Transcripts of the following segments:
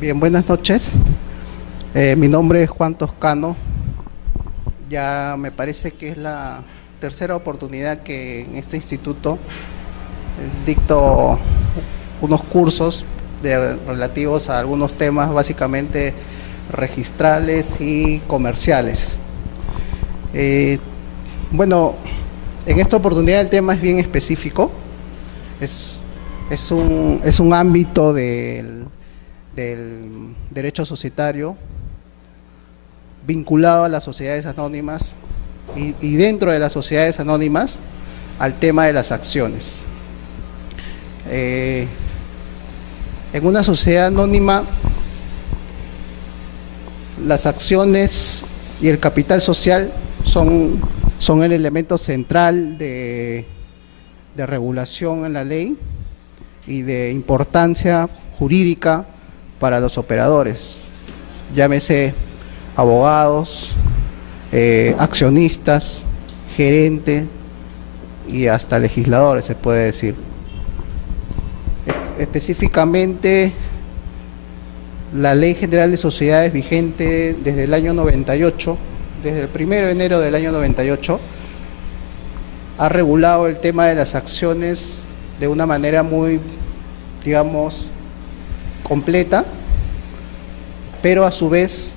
Bien, buenas noches. Mi nombre es Juan Toscano. Ya me parece que es la tercera oportunidad que en este instituto dicto unos cursos relativos a algunos temas básicamente registrales y comerciales. Eh, bueno, en esta oportunidad el tema es bien específico. Es, es un ámbito del derecho societario vinculado a las sociedades anónimas y dentro de las sociedades anónimas al tema de las acciones. En una sociedad anónima, las acciones y el capital social son el elemento central de regulación en la ley y de importancia jurídica para los operadores, llámese abogados, accionistas, gerentes y hasta legisladores, se puede decir. Específicamente, la Ley General de Sociedades vigente desde el año 98, desde el 1 de enero del año 98, ha regulado el tema de las acciones de una manera muy, digamos, completa, pero a su vez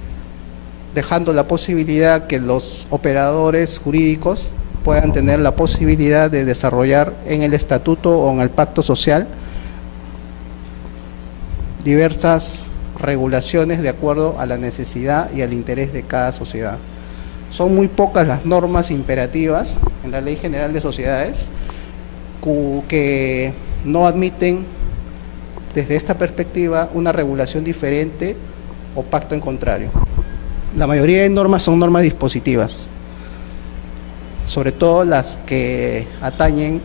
dejando la posibilidad que los operadores jurídicos puedan tener la posibilidad de desarrollar en el estatuto o en el pacto social diversas regulaciones de acuerdo a la necesidad y al interés de cada sociedad. Son muy pocas las normas imperativas en la Ley General de Sociedades que no admiten desde esta perspectiva una regulación diferente o pacto en contrario. La mayoría de normas son normas dispositivas, sobre todo las que atañen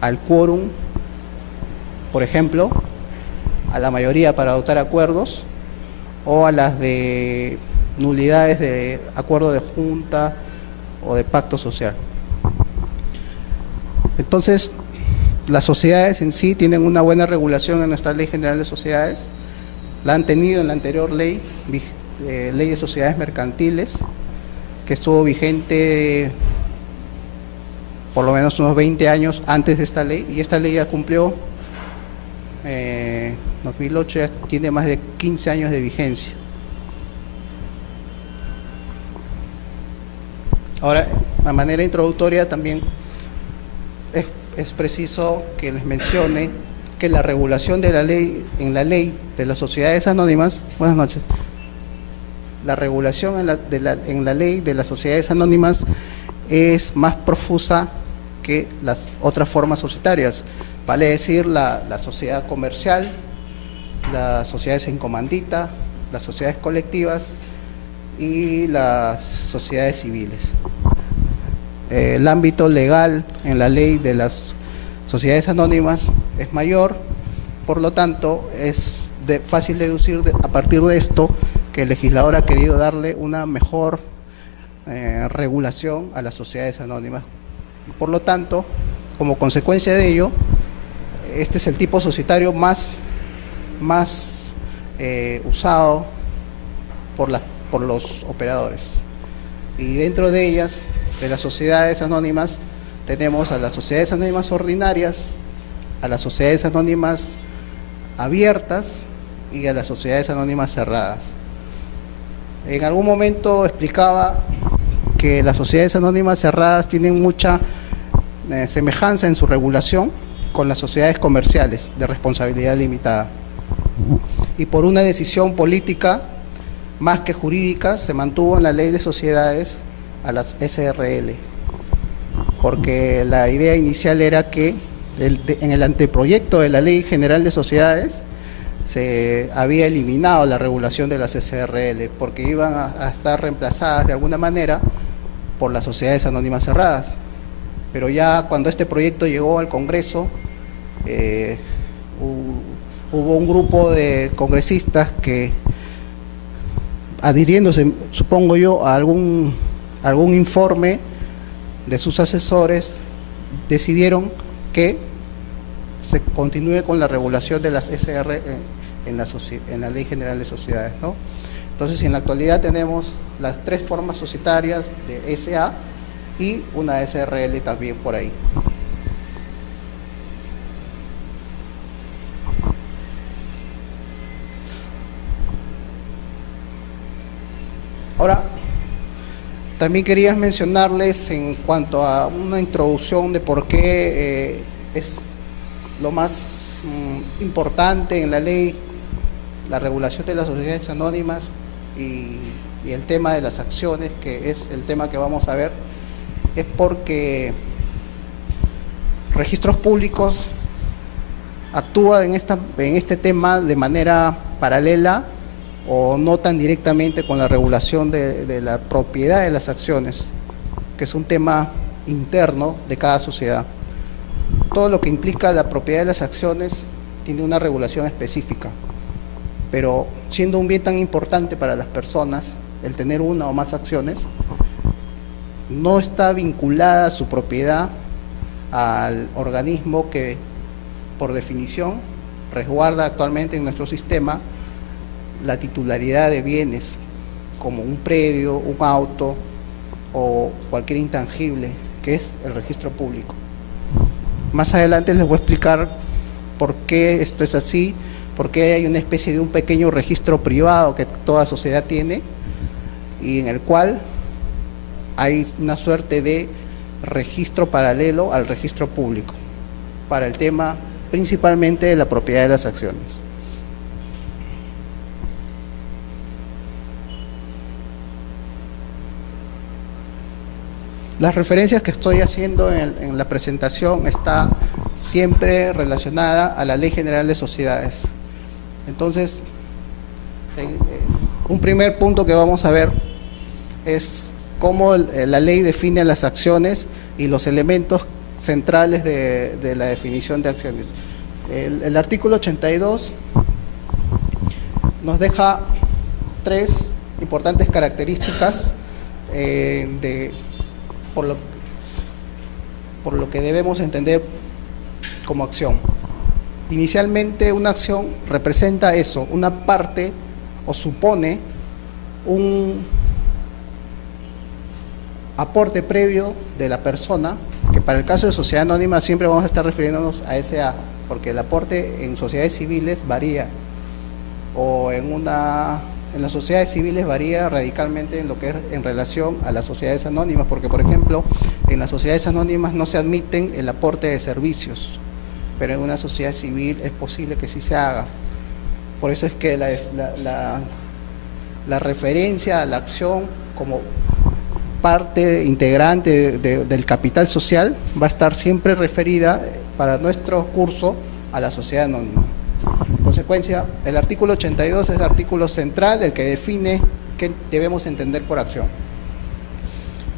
al quórum, por ejemplo, a la mayoría para adoptar acuerdos, o a las de nulidades de acuerdo de junta o de pacto social. Entonces, las sociedades en sí tienen una buena regulación en nuestra Ley General de Sociedades. La han tenido en la anterior ley, Ley de Sociedades Mercantiles, que estuvo vigente por lo menos unos 20 años antes de esta ley, y esta ley ya cumplió 2008, ya tiene más de 15 años de vigencia. Ahora, a manera introductoria también es preciso que les mencione que la regulación de la ley, en la ley de las sociedades anónimas, buenas noches, la regulación en la ley de las sociedades anónimas es más profusa que las otras formas societarias, vale decir la sociedad comercial, las sociedades en comandita, las sociedades colectivas y las sociedades civiles. El ámbito legal en la ley de las sociedades anónimas es mayor, por lo tanto es fácil deducir a partir de esto que el legislador ha querido darle una mejor regulación a las sociedades anónimas. Por lo tanto, como consecuencia de ello, este es el tipo societario más usado por los operadores. Y dentro de ellas, de las sociedades anónimas, tenemos a las sociedades anónimas ordinarias, a las sociedades anónimas abiertas y a las sociedades anónimas cerradas. En algún momento explicaba que las sociedades anónimas cerradas tienen mucha semejanza en su regulación con las sociedades comerciales de responsabilidad limitada. Y por una decisión política más que jurídica se mantuvo en la ley de sociedades a las SRL, porque la idea inicial era que en el anteproyecto de la Ley General de Sociedades se había eliminado la regulación de las SRL porque iban a estar reemplazadas de alguna manera por las sociedades anónimas cerradas. Pero ya cuando este proyecto llegó al Congreso, hubo un grupo de congresistas que, adhiriéndose, supongo yo, a algún informe de sus asesores, decidieron que se continúe con la regulación de las en la Ley General de Sociedades, ¿no? Entonces, en la actualidad tenemos las 3 formas societarias de SA y una SRL también por ahí. Ahora, también quería mencionarles en cuanto a una introducción de por qué es lo más importante en la ley la regulación de las sociedades anónimas y el tema de las acciones, que es el tema que vamos a ver, es porque Registros Públicos actúa en este tema de manera paralela o no tan directamente con la regulación de la propiedad de las acciones, que es un tema interno de cada sociedad. Todo lo que implica la propiedad de las acciones tiene una regulación específica, pero siendo un bien tan importante para las personas, el tener una o más acciones, no está vinculada su propiedad al organismo que, por definición, resguarda actualmente en nuestro sistema la titularidad de bienes, como un predio, un auto o cualquier intangible, que es el registro público. Más adelante les voy a explicar por qué esto es así, por qué hay una especie de un pequeño registro privado que toda sociedad tiene y en el cual hay una suerte de registro paralelo al registro público para el tema principalmente de la propiedad de las acciones. Las referencias que estoy haciendo en la presentación está siempre relacionada a la Ley General de Sociedades. Entonces, un primer punto que vamos a ver es cómo la ley define las acciones y los elementos centrales de la definición de acciones. El artículo 82 nos deja 3 importantes características por lo que debemos entender como acción. Inicialmente, una acción representa eso, una parte o supone un aporte previo de la persona, que para el caso de sociedad anónima siempre vamos a estar refiriéndonos a SA, porque el aporte en sociedades civiles varía, o en las sociedades civiles varía radicalmente en lo que es en relación a las sociedades anónimas, porque por ejemplo en las sociedades anónimas no se admiten el aporte de servicios, pero en una sociedad civil es posible que sí se haga. Por eso es que la referencia a la acción como parte integrante del capital social va a estar siempre referida para nuestro curso a la sociedad anónima. En consecuencia, el artículo 82 es el artículo central, el que define qué debemos entender por acción.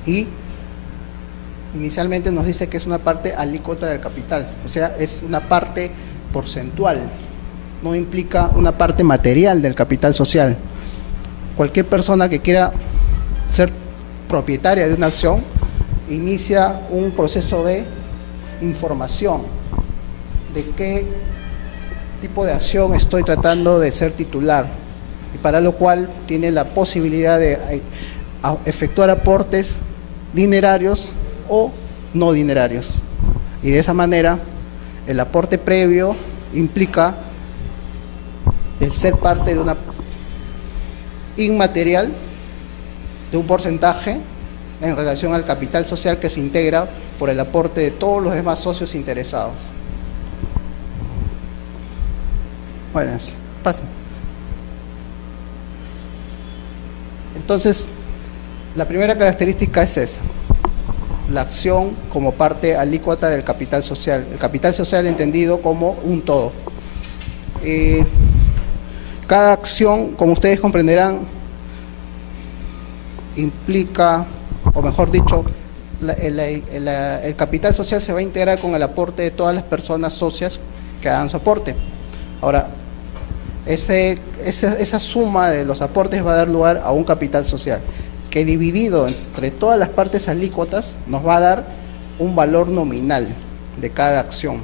Y inicialmente nos dice que es una parte alícuota del capital, o sea, es una parte porcentual, no implica una parte material del capital social. Cualquier persona que quiera ser propietaria de una acción inicia un proceso de información de qué tipo de acción estoy tratando de ser titular, y para lo cual tiene la posibilidad de efectuar aportes dinerarios o no dinerarios, y de esa manera el aporte previo implica el ser parte de una inmaterial de un porcentaje en relación al capital social que se integra por el aporte de todos los demás socios interesados. Buenas, pasen. Entonces, la primera característica es esa, la acción como parte alícuota del capital social. El capital social entendido como un todo. Cada acción, como ustedes comprenderán, implica, o mejor dicho, el capital social se va a integrar con el aporte de todas las personas socias que hagan su aporte. Ahora, esa suma de los aportes va a dar lugar a un capital social, que dividido entre todas las partes alícuotas nos va a dar un valor nominal de cada acción.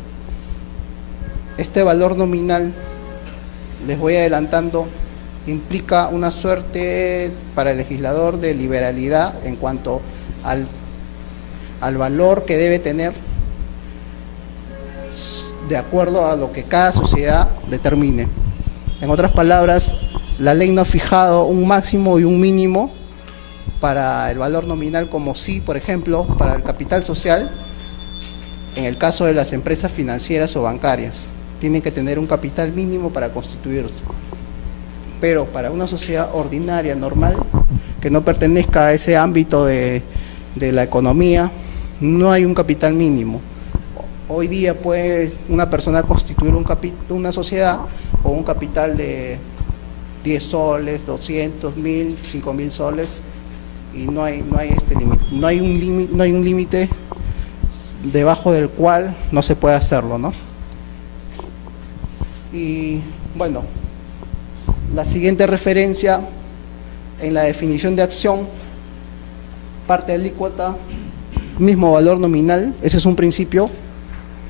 Este valor nominal les voy adelantando, implica una suerte para el legislador de liberalidad en cuanto al valor que debe tener de acuerdo a lo que cada sociedad determine. En otras palabras, la ley no ha fijado un máximo y un mínimo para el valor nominal, como sí, por ejemplo, para el capital social, en el caso de las empresas financieras o bancarias. Tienen que tener un capital mínimo para constituirse. Pero para una sociedad ordinaria, normal, que no pertenezca a ese ámbito de la economía, no hay un capital mínimo. Hoy día puede una persona constituir una sociedad con un capital de 10 soles, 200, 1000, 5000 soles, y no hay un límite debajo del cual no se puede hacerlo, ¿no? Y bueno, la siguiente referencia en la definición de acción, parte alícuota, mismo valor nominal, ese es un principio.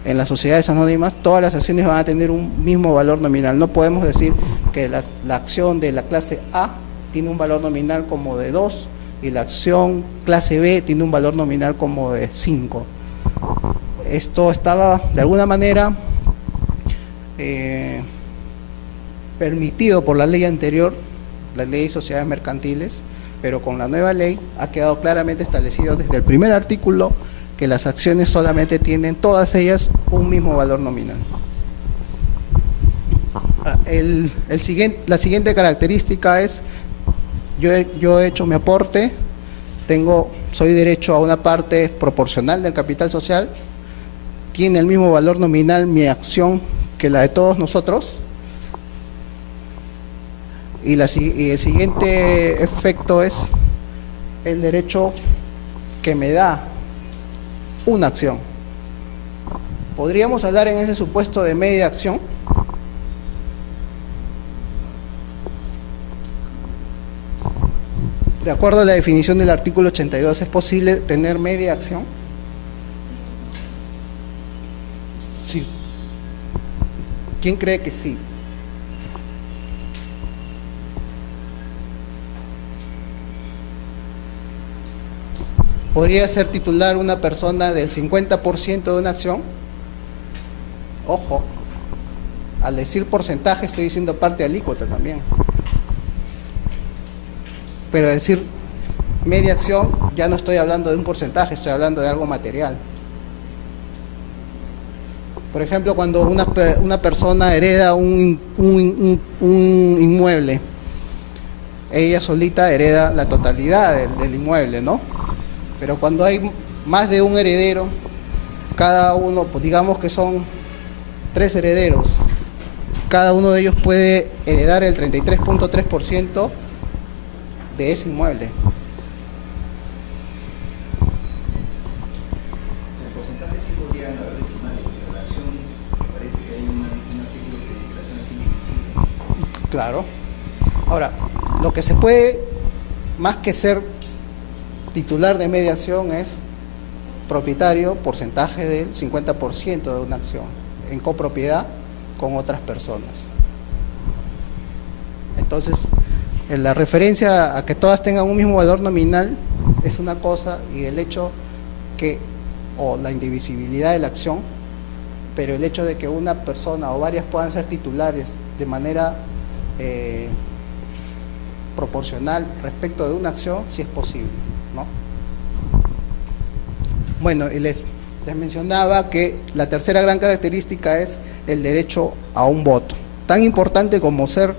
En las sociedades anónimas todas las acciones van a tener un mismo valor nominal. No podemos decir que la acción de la clase A tiene un valor nominal como de 2 y la acción clase B tiene un valor nominal como de 5. Esto estaba de alguna manera permitido por la ley anterior, la ley de sociedades mercantiles, pero con la nueva ley ha quedado claramente establecido desde el primer artículo que las acciones solamente tienen, todas ellas, un mismo valor nominal. La siguiente característica es, yo he hecho mi aporte, soy derecho a una parte proporcional del capital social, tiene el mismo valor nominal mi acción que la de todos nosotros, y el siguiente efecto es el derecho que me da una acción. ¿Podríamos hablar en ese supuesto de media acción? De acuerdo a la definición del artículo 82, ¿es posible tener media acción? Sí. ¿Quién cree que sí? ¿Podría ser titular una persona del 50% de una acción? Ojo, al decir porcentaje estoy diciendo parte alícuota también. Pero decir media acción, ya no estoy hablando de un porcentaje, estoy hablando de algo material. Por ejemplo, cuando una persona hereda un inmueble, ella solita hereda la totalidad del inmueble, ¿no? Pero cuando hay más de un heredero, cada uno, pues digamos que son 3 herederos, cada uno de ellos puede heredar el 33.3% de ese inmueble. El porcentaje sí podrían haber decimales, pero la acción me parece que hay un artículo que dice que la acción es indivisible. Claro. Ahora, lo que se puede, más que ser titular de media acción, es propietario, porcentaje del 50% de una acción, en copropiedad con otras personas. Entonces, en la referencia a que todas tengan un mismo valor nominal es una cosa, y el hecho o la indivisibilidad de la acción, pero el hecho de que una persona o varias puedan ser titulares de manera proporcional respecto de una acción, sí es posible, ¿no? Bueno, y les mencionaba que la tercera gran característica es el derecho a un voto. Tan importante como ser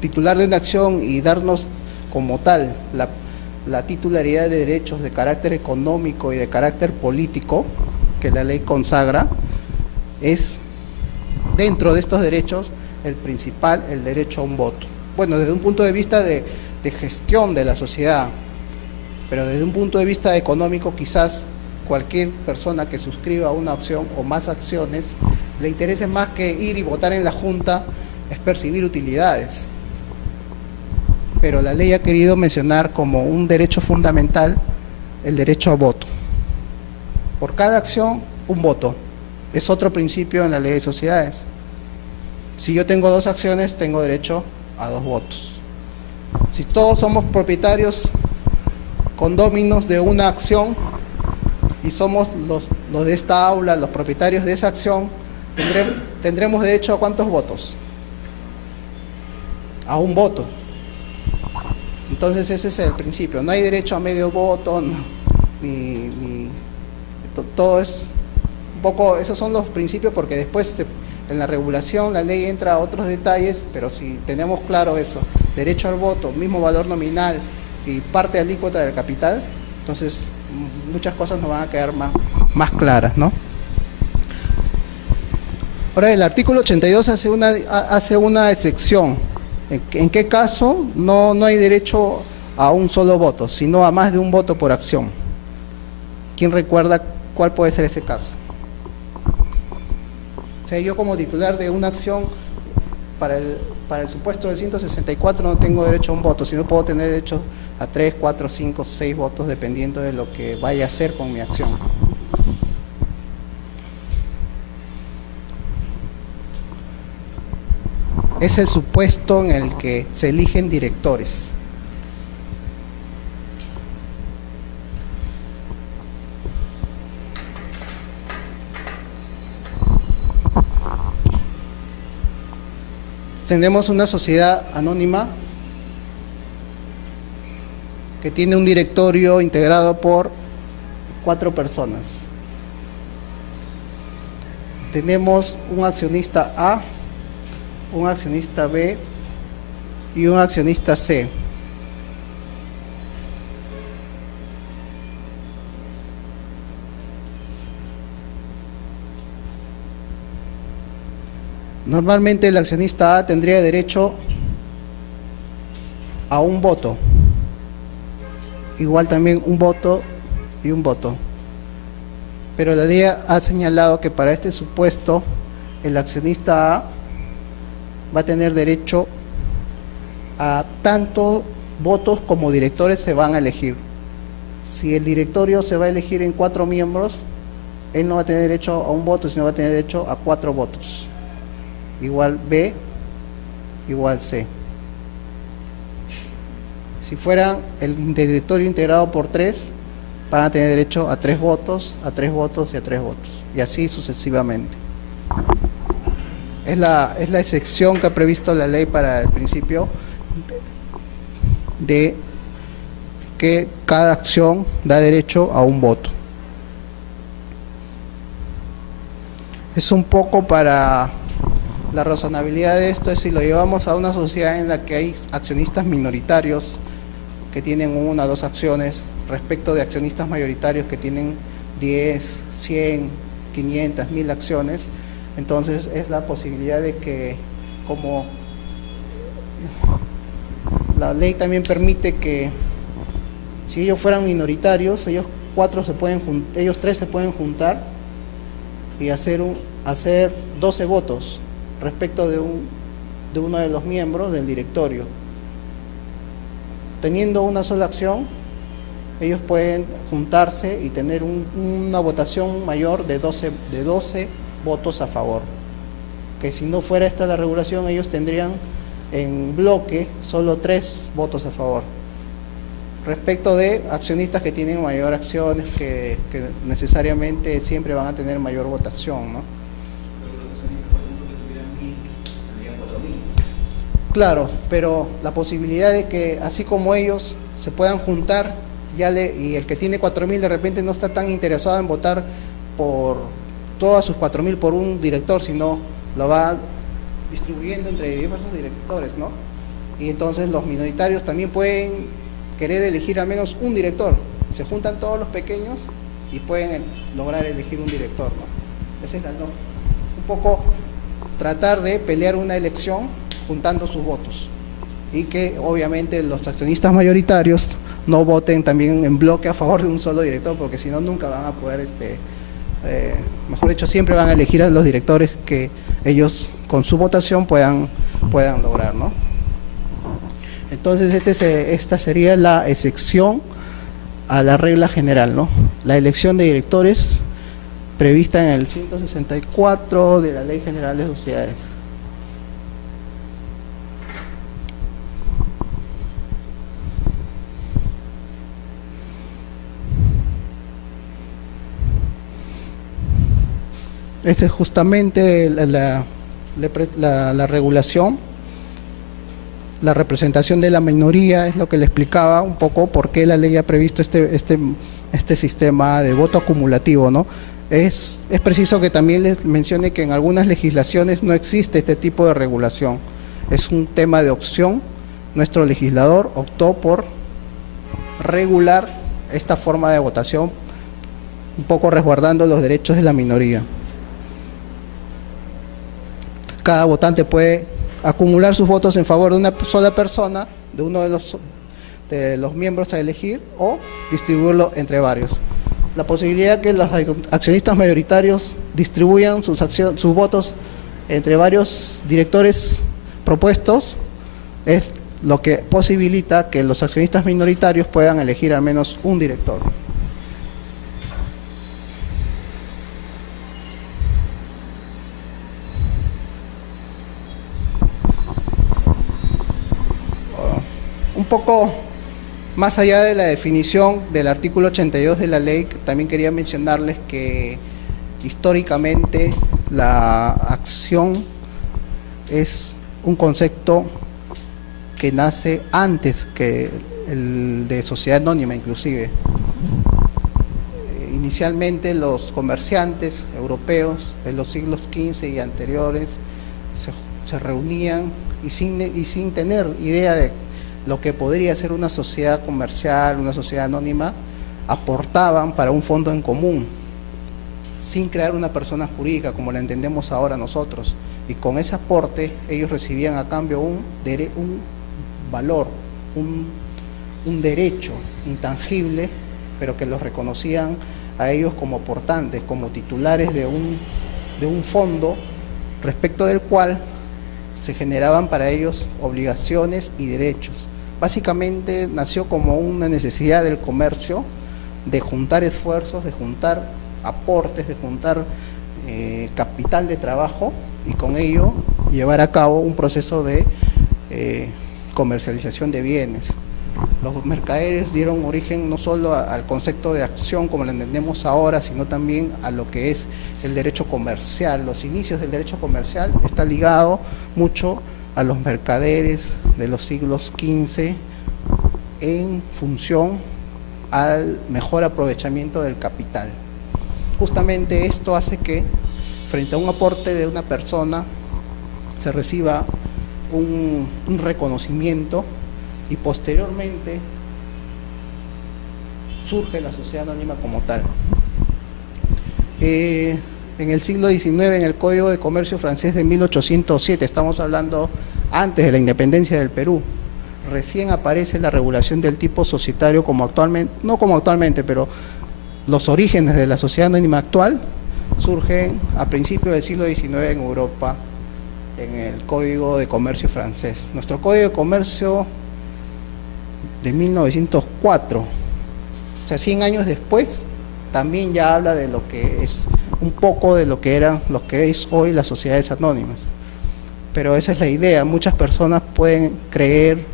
titular de una acción y darnos como tal la titularidad de derechos de carácter económico y de carácter político que la ley consagra, es dentro de estos derechos el principal, el derecho a un voto. Bueno, desde un punto de vista de gestión de la sociedad, pero desde un punto de vista económico, quizás cualquier persona que suscriba una acción o más acciones, le interese más que ir y votar en la Junta, es percibir utilidades. Pero la ley ha querido mencionar como un derecho fundamental el derecho a voto. Por cada acción, un voto. Es otro principio en la ley de sociedades. Si yo tengo 2 acciones, tengo derecho a 2 votos. Si todos somos propietarios condóminos de una acción y somos los de esta aula, los propietarios de esa acción, tendremos derecho a ¿cuántos votos? A 1 voto. Entonces ese es el principio. No hay derecho a medio voto, no, todo es un poco, esos son los principios, porque después en la regulación la ley entra a otros detalles, pero si tenemos claro eso, derecho al voto, mismo valor nominal y parte alícuota del capital, entonces muchas cosas nos van a quedar más claras, ¿no? Ahora el artículo 82 hace una excepción. ¿En qué caso no hay derecho a un solo voto, sino a más de 1 voto por acción? ¿Quién recuerda cuál puede ser ese caso? O sea, yo como titular de una acción, para el supuesto del 164 no tengo derecho a 1 voto, sino puedo tener derecho a 3, 4, 5, 6 votos, dependiendo de lo que vaya a hacer con mi acción. Es el supuesto en el que se eligen directores. Tenemos una sociedad anónima que tiene un directorio integrado por 4 personas. Tenemos un accionista A, un accionista B y un accionista C. Normalmente el accionista A tendría derecho a 1 voto, igual también 1 voto y 1 voto, pero la ley ha señalado que para este supuesto el accionista A va a tener derecho a tanto votos como directores se van a elegir. Si el directorio se va a elegir en 4 miembros, él no va a tener derecho a 1 voto, sino va a tener derecho a 4 votos. Igual B, igual C. Si fuera el directorio integrado por 3, van a tener derecho a 3 votos, a 3 votos y a 3 votos. Y así sucesivamente. Es la excepción que ha previsto la ley para el principio de que cada acción da derecho a 1 voto. Es un poco para la razonabilidad de esto, es si lo llevamos a una sociedad en la que hay accionistas minoritarios que tienen 1 o 2 acciones respecto de accionistas mayoritarios que tienen 10, 100, 500, 1000 acciones. Entonces es la posibilidad de que, como la ley también permite que si ellos fueran minoritarios, ellos 3 se pueden juntar y hacer 12 votos respecto de uno de los miembros del directorio. Teniendo una sola acción, ellos pueden juntarse y tener una votación mayor de 12 votos a favor, que si no fuera esta la regulación, ellos tendrían en bloque solo 3 votos a favor, respecto de accionistas que tienen mayor acciones, que necesariamente siempre van a tener mayor votación, ¿no? Claro, pero la posibilidad de que así como ellos se puedan juntar y el que tiene 4.000 de repente no está tan interesado en votar por todas sus 4.000 por un director, sino lo va distribuyendo entre diversos directores, ¿no? Y entonces los minoritarios también pueden querer elegir al menos un director. Se juntan todos los pequeños y pueden lograr elegir un director, ¿no? Ese es el lógica. Un poco tratar de pelear una elección juntando sus votos, y que obviamente los accionistas mayoritarios no voten también en bloque a favor de un solo director, porque si no nunca van a poder, mejor dicho, siempre van a elegir a los directores que ellos con su votación puedan lograr, ¿no? Entonces esta sería la excepción a la regla general, ¿no? La elección de directores prevista en el 164 de la Ley General de Sociedades. Esa es justamente la regulación. La representación de la minoría es lo que le explicaba un poco por qué la ley ha previsto este sistema de voto acumulativo, ¿no? Es preciso que también les mencione que en algunas legislaciones no existe este tipo de regulación. Es un tema de opción. Nuestro legislador optó por regular esta forma de votación, un poco resguardando los derechos de la minoría. Cada votante puede acumular sus votos en favor de una sola persona, de uno de los miembros a elegir, o distribuirlo entre varios. La posibilidad que los accionistas mayoritarios distribuyan sus votos entre varios directores propuestos es lo que posibilita que los accionistas minoritarios puedan elegir al menos un director. Un poco más allá de la definición del artículo 82 de la ley, también quería mencionarles que históricamente la acción es un concepto que nace antes que el de sociedad anónima inclusive. Inicialmente los comerciantes europeos de los siglos XV y anteriores se reunían y sin tener idea de lo que podría ser una sociedad comercial, una sociedad anónima, aportaban para un fondo en común, sin crear una persona jurídica como la entendemos ahora nosotros. Y con ese aporte ellos recibían a cambio un valor, un derecho intangible, pero que los reconocían a ellos como aportantes, como titulares de un fondo respecto del cual se generaban para ellos obligaciones y derechos. Básicamente nació como una necesidad del comercio de juntar esfuerzos, de juntar aportes, de juntar capital de trabajo y con ello llevar a cabo un proceso de comercialización de bienes. Los mercaderes dieron origen no solo al concepto de acción como lo entendemos ahora, sino también a lo que es el derecho comercial. Los inicios del derecho comercial está ligado mucho a los mercaderes de los siglos XV en función al mejor aprovechamiento del capital. Justamente esto hace que frente a un aporte de una persona se reciba un reconocimiento y posteriormente surge la sociedad anónima como tal. En el siglo XIX, en el Código de Comercio francés de 1807, estamos hablando antes de la independencia del Perú, recién aparece la regulación del tipo societario como actualmente, no como actualmente, pero los orígenes de la sociedad anónima actual surgen a principios del siglo XIX en Europa, en el Código de Comercio francés. Nuestro Código de Comercio de 1904, o sea, 100 años después, también ya habla de lo que es un poco de lo que es hoy las sociedades anónimas. Pero esa es la idea. Muchas personas pueden creer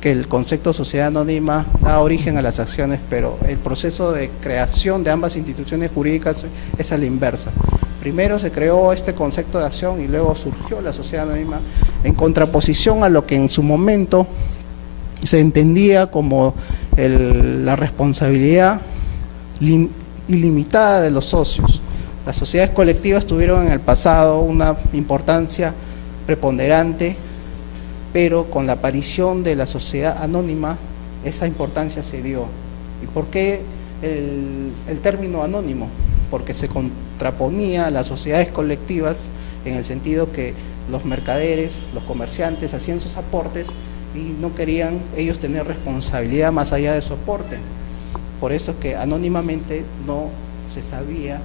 que el concepto de sociedad anónima da origen a las acciones, pero el proceso de creación de ambas instituciones jurídicas es a la inversa. Primero se creó este concepto de acción y luego surgió la sociedad anónima en contraposición a lo que en su momento se entendía como la responsabilidad ilimitada de los socios. Las sociedades colectivas tuvieron en el pasado una importancia preponderante, pero con la aparición de la sociedad anónima esa importancia se dio. ¿Y por qué el término anónimo? Porque se contraponía a las sociedades colectivas en el sentido que los mercaderes, los comerciantes hacían sus aportes y no querían ellos tener responsabilidad más allá de su aporte. Por eso que anónimamente no se sabía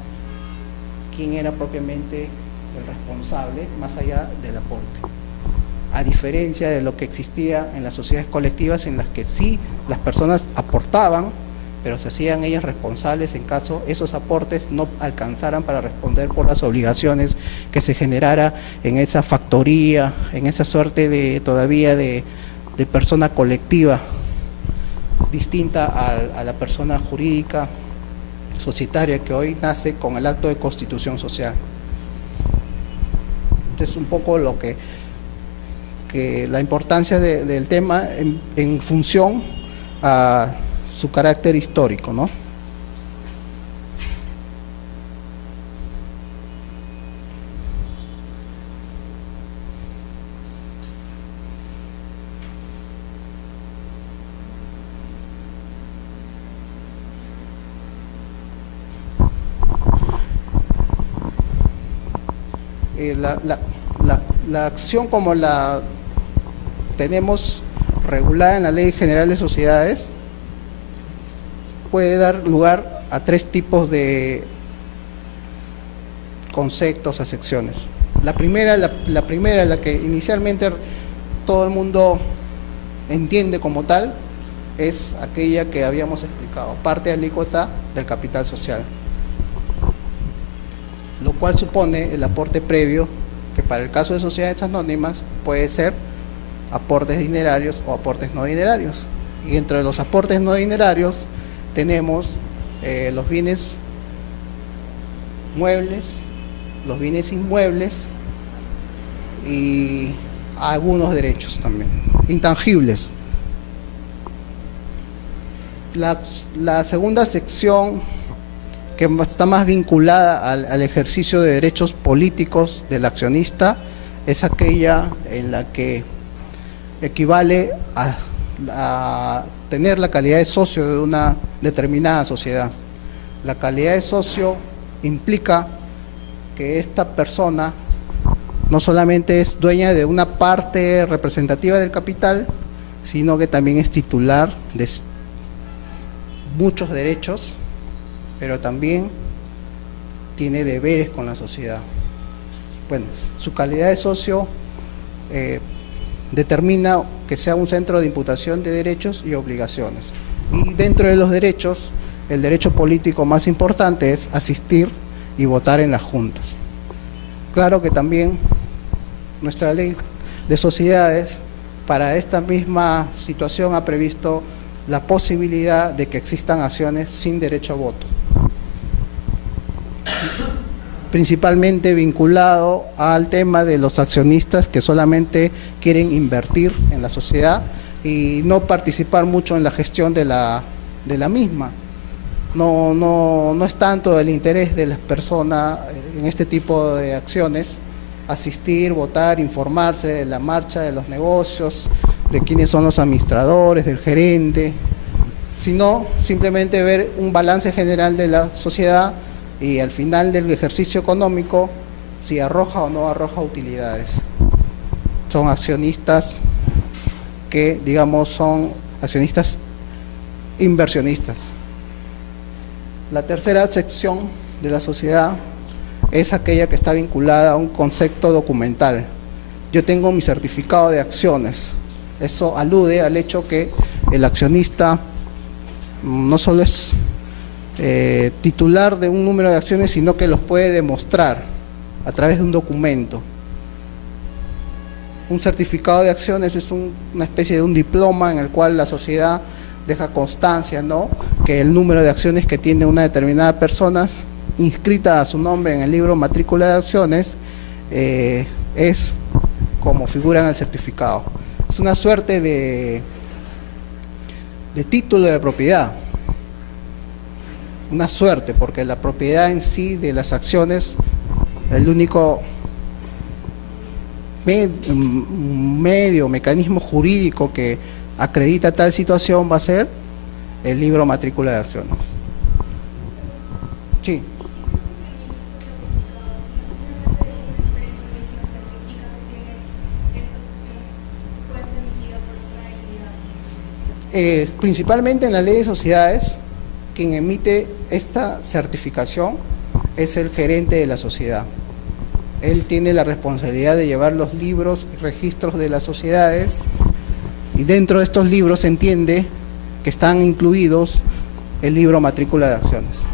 quién era propiamente el responsable más allá del aporte. A diferencia de lo que existía en las sociedades colectivas en las que sí las personas aportaban, pero se hacían ellas responsables en caso esos aportes no alcanzaran para responder por las obligaciones que se generara en esa factoría, en esa suerte de todavía de persona colectiva, distinta a la persona jurídica societaria que hoy nace con el acto de constitución social. Es un poco lo que la importancia del tema en función a su carácter histórico, ¿no? La acción como la tenemos regulada en la Ley General de Sociedades puede dar lugar a tres tipos de conceptos, acepciones. La primera, la que inicialmente todo el mundo entiende como tal, es aquella que habíamos explicado, parte alícuota del capital social, lo cual supone el aporte previo, que para el caso de sociedades anónimas puede ser aportes dinerarios o aportes no dinerarios. Y entre los aportes no dinerarios tenemos los bienes muebles, los bienes inmuebles y algunos derechos también, intangibles. La segunda sección, que está más vinculada al ejercicio de derechos políticos del accionista, es aquella en la que equivale a tener la calidad de socio de una determinada sociedad. La calidad de socio implica que esta persona no solamente es dueña de una parte representativa del capital, sino que también es titular de muchos derechos, pero también tiene deberes con la sociedad. Bueno, su calidad de socio determina que sea un centro de imputación de derechos y obligaciones. Y dentro de los derechos, el derecho político más importante es asistir y votar en las juntas. Claro que también nuestra ley de sociedades para esta misma situación ha previsto la posibilidad de que existan acciones sin derecho a voto, principalmente vinculado al tema de los accionistas que solamente quieren invertir en la sociedad y no participar mucho en la gestión de la misma. No es tanto el interés de las personas en este tipo de acciones, asistir, votar, informarse de la marcha de los negocios, de quiénes son los administradores, del gerente, sino simplemente ver un balance general de la sociedad y al final del ejercicio económico si arroja o no arroja utilidades. Son accionistas que, digamos, son accionistas inversionistas. La tercera sección de la sociedad es aquella que está vinculada a un concepto documental. Yo tengo mi certificado de acciones. Eso alude al hecho que el accionista no solo es titular de un número de acciones, sino que los puede demostrar a través de un documento. Un certificado de acciones es una especie de un diploma en el cual la sociedad deja constancia, ¿no?, que el número de acciones que tiene una determinada persona inscrita a su nombre en el libro matrícula de acciones es como figura en el certificado. Es una suerte de título de propiedad. Una suerte, porque la propiedad en sí de las acciones, el único mecanismo jurídico que acredita tal situación va a ser el libro matrícula de acciones. Sí. Principalmente en la ley de sociedades, quien emite esta certificación es el gerente de la sociedad. Él tiene la responsabilidad de llevar los libros y registros de las sociedades, y dentro de estos libros se entiende que están incluidos el libro matrícula de acciones.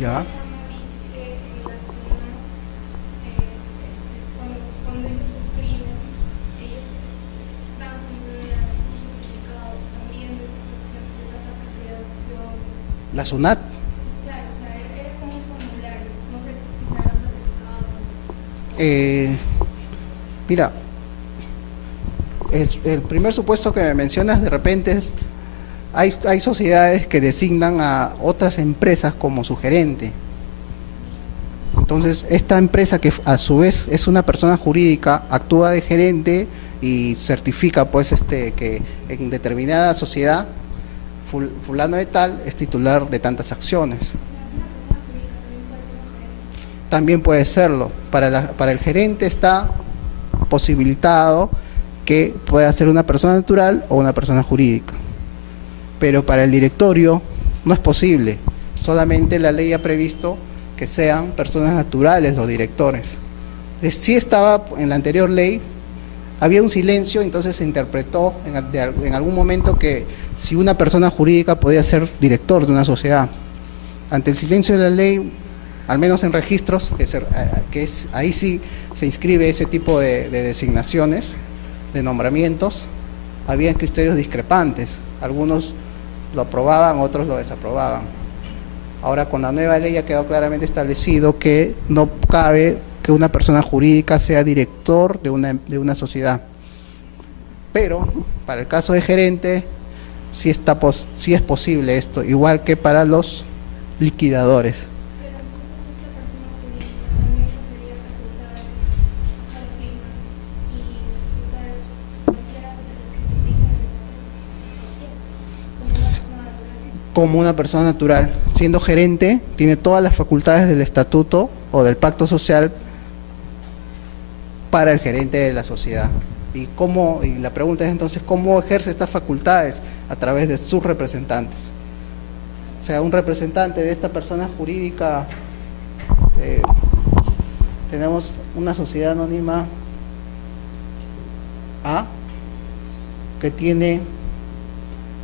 Ya. Cuando ellos sufren, ellos están controlando un certificado también de esta capacidad de acción. La SUNAT. Claro, o sea, era como un formulario, no sé si se habrá certificado. Mira, el primer supuesto que me mencionas de repente es, hay sociedades que designan a otras empresas como su gerente. Entonces, esta empresa, que a su vez es una persona jurídica, actúa de gerente y certifica pues que en determinada sociedad fulano de tal es titular de tantas acciones. También puede serlo. Para el gerente está posibilitado que pueda ser una persona natural o una persona jurídica. Pero para el directorio no es posible. Solamente la ley ha previsto que sean personas naturales los directores. Sí estaba en la anterior ley, había un silencio, entonces se interpretó en algún momento que si una persona jurídica podía ser director de una sociedad. Ante el silencio de la ley, al menos en registros, ahí sí se inscribe ese tipo de designaciones, de nombramientos, había criterios discrepantes. Algunos lo aprobaban, otros lo desaprobaban. Ahora, con la nueva ley ha quedado claramente establecido que no cabe que una persona jurídica sea director de una sociedad. Pero, para el caso de gerente, sí es posible esto, igual que para los liquidadores. Pero entonces esta persona jurídica también poseería facultades, o sea, firma y facultades cualquiera de las que se indican en el estatuto, como una persona natural. Como una persona natural, siendo gerente, tiene todas las facultades del estatuto o del pacto social para el gerente de la sociedad. Y la pregunta es entonces, ¿cómo ejerce estas facultades? A través de sus representantes. O sea, un representante de esta persona jurídica, tenemos una sociedad anónima A, que tiene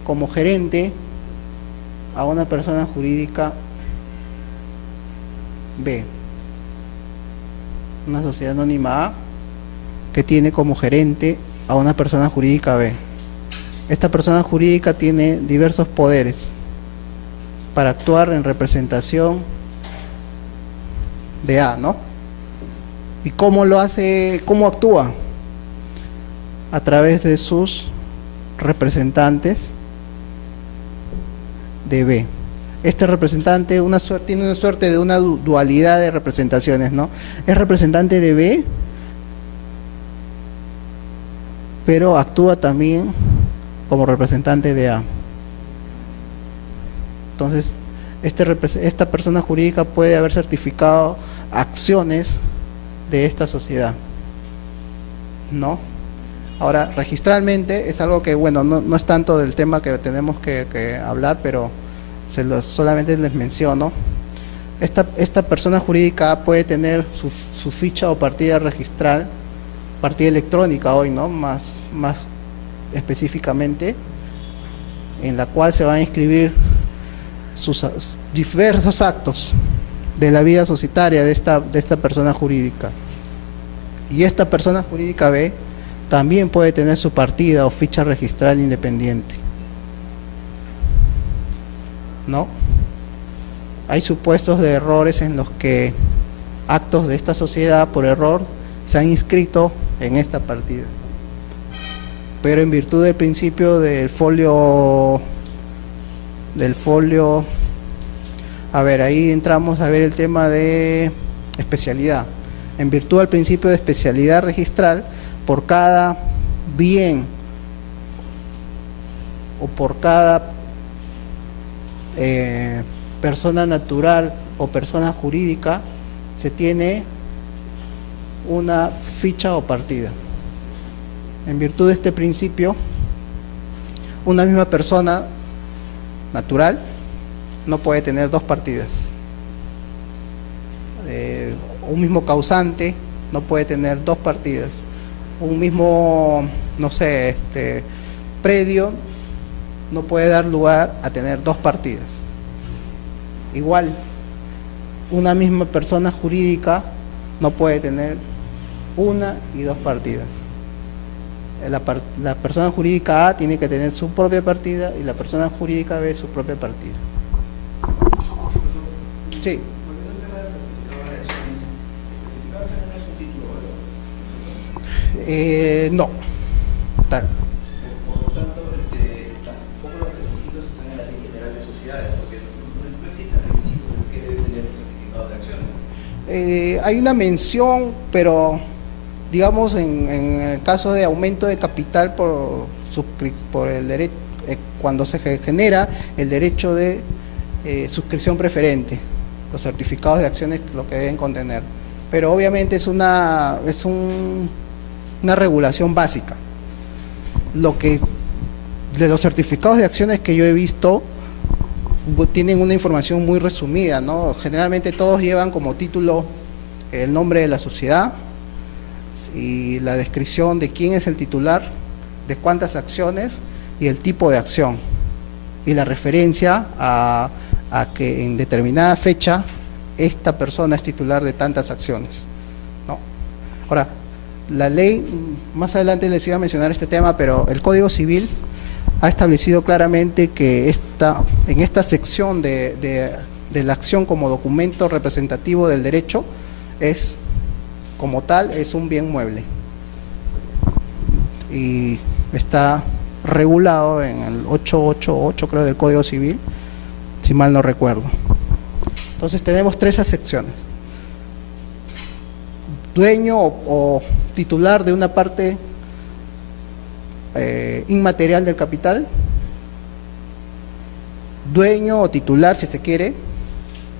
como gerente a una persona jurídica B. Una sociedad anónima A que tiene como gerente a una persona jurídica B. Esta persona jurídica tiene diversos poderes para actuar en representación de A, ¿no? ¿Y cómo lo hace, cómo actúa? A través de sus representantes de B. Este representante tiene una suerte de una dualidad de representaciones, ¿no? Es representante de B, pero actúa también como representante de A. Entonces, esta persona jurídica puede haber certificado acciones de esta sociedad, ¿no? Ahora, registralmente es algo que, bueno, no es tanto del tema que tenemos que hablar, pero solamente les menciono. Esta persona jurídica puede tener su ficha o partida registral, partida electrónica hoy, ¿no? Más específicamente, en la cual se van a inscribir sus diversos actos de la vida societaria de esta persona jurídica. Y esta persona jurídica B también puede tener su partida o ficha registral independiente, ¿no? Hay supuestos de errores en los que actos de esta sociedad por error se han inscrito en esta partida, pero en virtud del principio del folio, a ver, ahí entramos a ver el tema de especialidad. En virtud del principio de especialidad registral, por cada bien o por cada persona natural o persona jurídica, se tiene una ficha o partida. En virtud de este principio, una misma persona natural no puede tener dos partidas. Un mismo causante no puede tener dos partidas. Un mismo, no sé, predio no puede dar lugar a tener dos partidas. Igual, una misma persona jurídica no puede tener una y dos partidas. La persona jurídica A tiene que tener su propia partida y la persona jurídica B su propia partida. Sí. Volviendo al tema del certificado de acciones, ¿el certificado de acciones no es un título de valor? No. Tal. Por lo tanto, tampoco los requisitos están en la Ley General de Sociedades, porque no existen requisitos de que debe tener un certificado de acciones. Hay una mención, pero digamos en el caso de aumento de capital por el derecho, cuando se genera el derecho de suscripción preferente, los certificados de acciones lo que deben contener, pero obviamente es una regulación básica. Lo que de los certificados de acciones que yo he visto tienen una información muy resumida, ¿no? Generalmente todos llevan como título el nombre de la sociedad y la descripción de quién es el titular, de cuántas acciones y el tipo de acción, y la referencia a que en determinada fecha esta persona es titular de tantas acciones, ¿no? Ahora, la ley, más adelante les iba a mencionar este tema, pero el Código Civil ha establecido claramente que en esta sección de la acción como documento representativo del derecho como tal es un bien mueble y está regulado en el 888 creo del Código Civil, si mal no recuerdo. Entonces tenemos tres secciones: dueño o titular de una parte inmaterial del capital, dueño o titular, si se quiere,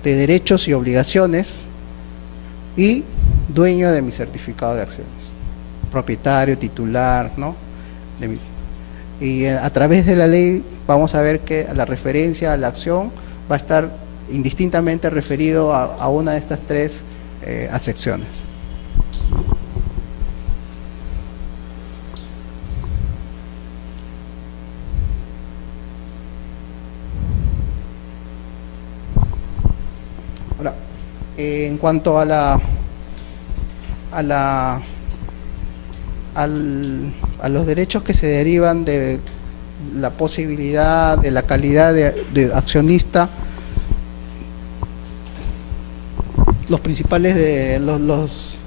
de derechos y obligaciones, y dueño de mi certificado de acciones, propietario, titular, ¿no? Y a través de la ley vamos a ver que la referencia a la acción va a estar indistintamente referido a una de estas tres acepciones. Ahora, en cuanto a los derechos que se derivan de la posibilidad de la calidad de accionista, los principales los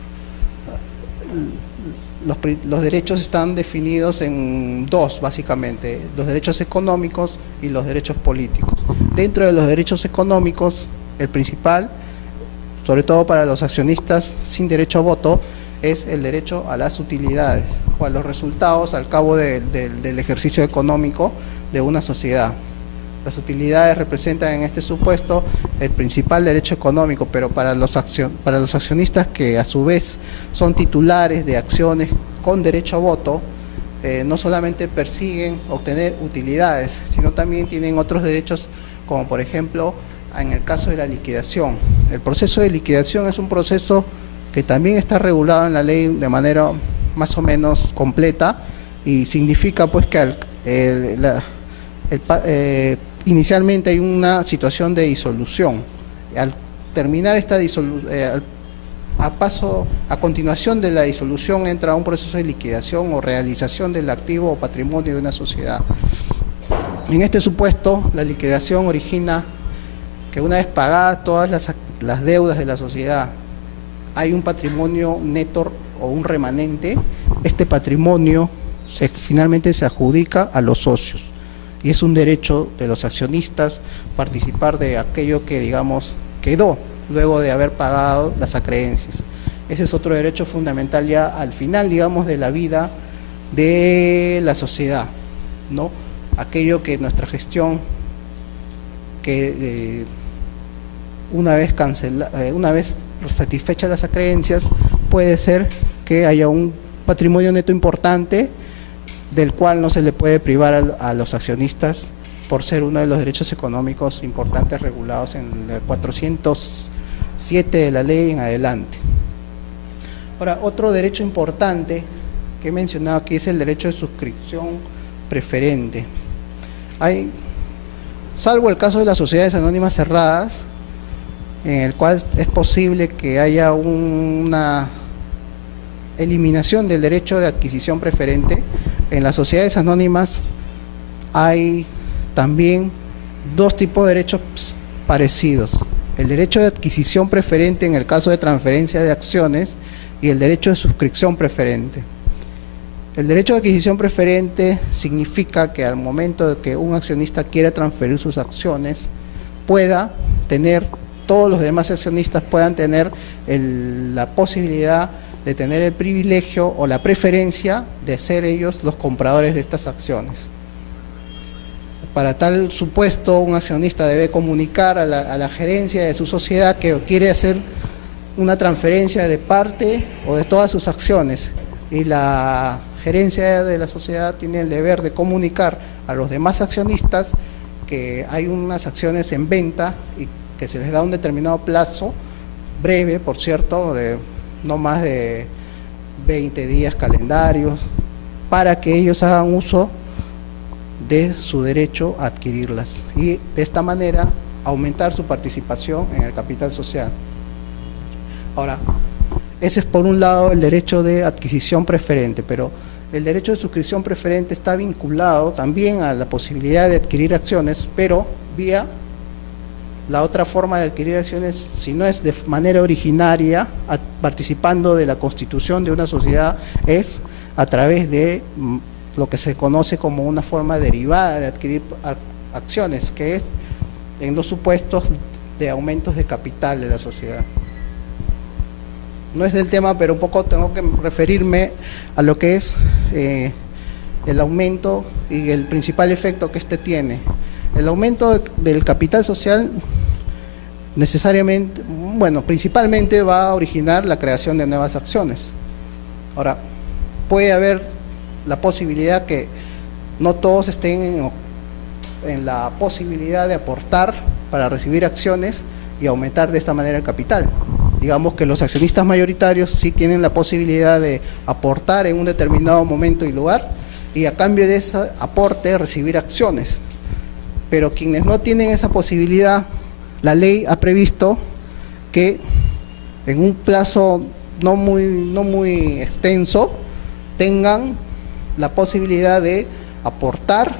derechos están definidos en dos, básicamente: los derechos económicos y los derechos políticos. Dentro de los derechos económicos, el principal, sobre todo para los accionistas sin derecho a voto, es el derecho a las utilidades o a los resultados al cabo del ejercicio económico de una sociedad. Las utilidades representan en este supuesto el principal derecho económico, pero para los accionistas que a su vez son titulares de acciones con derecho a voto, no solamente persiguen obtener utilidades, sino también tienen otros derechos, como por ejemplo en el caso de la liquidación. El proceso de liquidación es un proceso que también está regulado en la ley de manera más o menos completa, y significa pues que inicialmente hay una situación de disolución. Al terminar esta disolución, a continuación de la disolución, entra un proceso de liquidación o realización del activo o patrimonio de una sociedad. En este supuesto, la liquidación origina que una vez pagadas todas las deudas de la sociedad, hay un patrimonio neto o un remanente. Este patrimonio finalmente se adjudica a los socios, y es un derecho de los accionistas participar de aquello que, digamos, quedó luego de haber pagado las acreencias. Ese es otro derecho fundamental ya al final, digamos, de la vida de la sociedad, ¿no? Aquello que nuestra gestión, que una vez satisfechas las acreencias, puede ser que haya un patrimonio neto importante del cual no se le puede privar a los accionistas, por ser uno de los derechos económicos importantes regulados en el 407 de la ley en adelante. Ahora, otro derecho importante que he mencionado aquí es el derecho de suscripción preferente. Salvo el caso de las sociedades anónimas cerradas, en el cual es posible que haya una eliminación del derecho de adquisición preferente. En las sociedades anónimas hay también dos tipos de derechos parecidos: el derecho de adquisición preferente en el caso de transferencia de acciones y el derecho de suscripción preferente. El derecho de adquisición preferente significa que al momento de que un accionista quiera transferir sus acciones, pueda tener, todos los demás accionistas puedan tener la posibilidad de tener el privilegio o la preferencia de ser ellos los compradores de estas acciones. Para tal supuesto, un accionista debe comunicar a la gerencia de su sociedad que quiere hacer una transferencia de parte o de todas sus acciones, y la gerencia de la sociedad tiene el deber de comunicar a los demás accionistas que hay unas acciones en venta y que se les da un determinado plazo, breve por cierto, de no más de 20 días calendarios, para que ellos hagan uso de su derecho a adquirirlas y de esta manera aumentar su participación en el capital social. Ahora, ese es por un lado el derecho de adquisición preferente, pero el derecho de suscripción preferente está vinculado también a la posibilidad de adquirir acciones, pero vía la otra forma de adquirir acciones, si no es de manera originaria, participando de la constitución de una sociedad, es a través de lo que se conoce como una forma derivada de adquirir acciones, que es en los supuestos de aumentos de capital de la sociedad. No es del tema, pero un poco tengo que referirme a lo que es el aumento y el principal efecto que este tiene. El aumento del capital social necesariamente, bueno, principalmente va a originar la creación de nuevas acciones. Ahora, puede haber la posibilidad que no todos estén en la posibilidad de aportar para recibir acciones y aumentar de esta manera el capital. Digamos que los accionistas mayoritarios sí tienen la posibilidad de aportar en un determinado momento y lugar y a cambio de ese aporte recibir acciones. Pero quienes no tienen esa posibilidad, la ley ha previsto que en un plazo no muy extenso tengan la posibilidad de aportar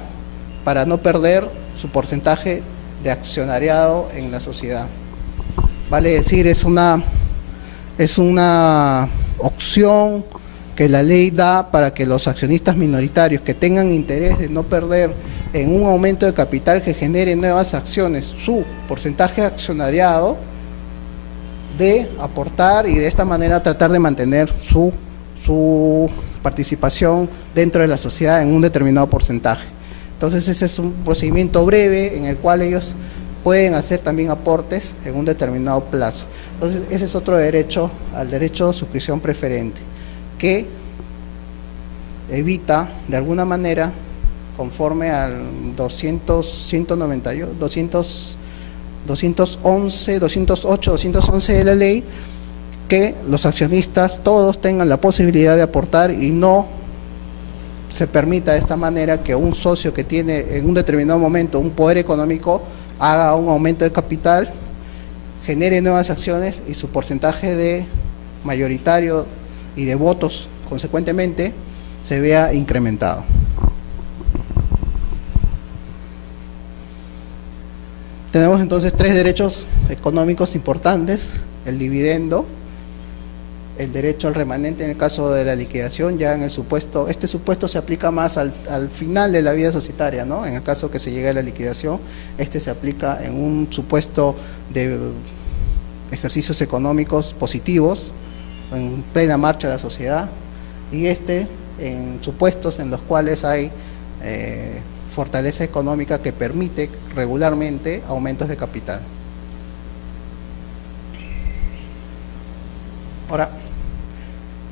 para no perder su porcentaje de accionariado en la sociedad. Vale decir, es una opción que la ley da para que los accionistas minoritarios que tengan interés de no perder en un aumento de capital que genere nuevas acciones su porcentaje accionariado, de aportar y de esta manera tratar de mantener su participación dentro de la sociedad en un determinado porcentaje. Entonces ese es un procedimiento breve en el cual ellos pueden hacer también aportes en un determinado plazo. Entonces ese es otro derecho, al derecho de suscripción preferente, que evita de alguna manera, conforme al 208, 211 de la ley, que los accionistas todos tengan la posibilidad de aportar y no se permita de esta manera que un socio que tiene en un determinado momento un poder económico haga un aumento de capital, genere nuevas acciones y su porcentaje de mayoritario y de votos consecuentemente se vea incrementado. Tenemos entonces tres derechos económicos importantes: el dividendo, el derecho al remanente en el caso de la liquidación, ya en el supuesto, este supuesto se aplica más al final de la vida societaria, ¿no? En el caso que se llegue a la liquidación, este se aplica en un supuesto de ejercicios económicos positivos, en plena marcha de la sociedad, y este en supuestos en los cuales hay fortaleza económica que permite regularmente aumentos de capital. Ahora,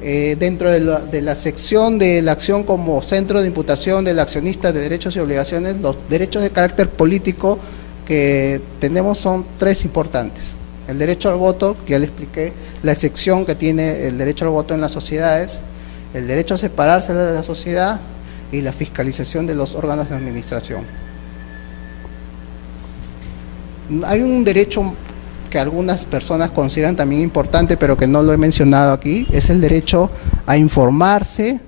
dentro de la sección de la acción como centro de imputación del accionista de derechos y obligaciones, los derechos de carácter político que tenemos son tres importantes: el derecho al voto, que ya le expliqué, la excepción que tiene el derecho al voto en las sociedades, el derecho a separarse de la sociedad y la fiscalización de los órganos de administración. Hay un derecho que algunas personas consideran también importante, pero que no lo he mencionado aquí, es el derecho a informarse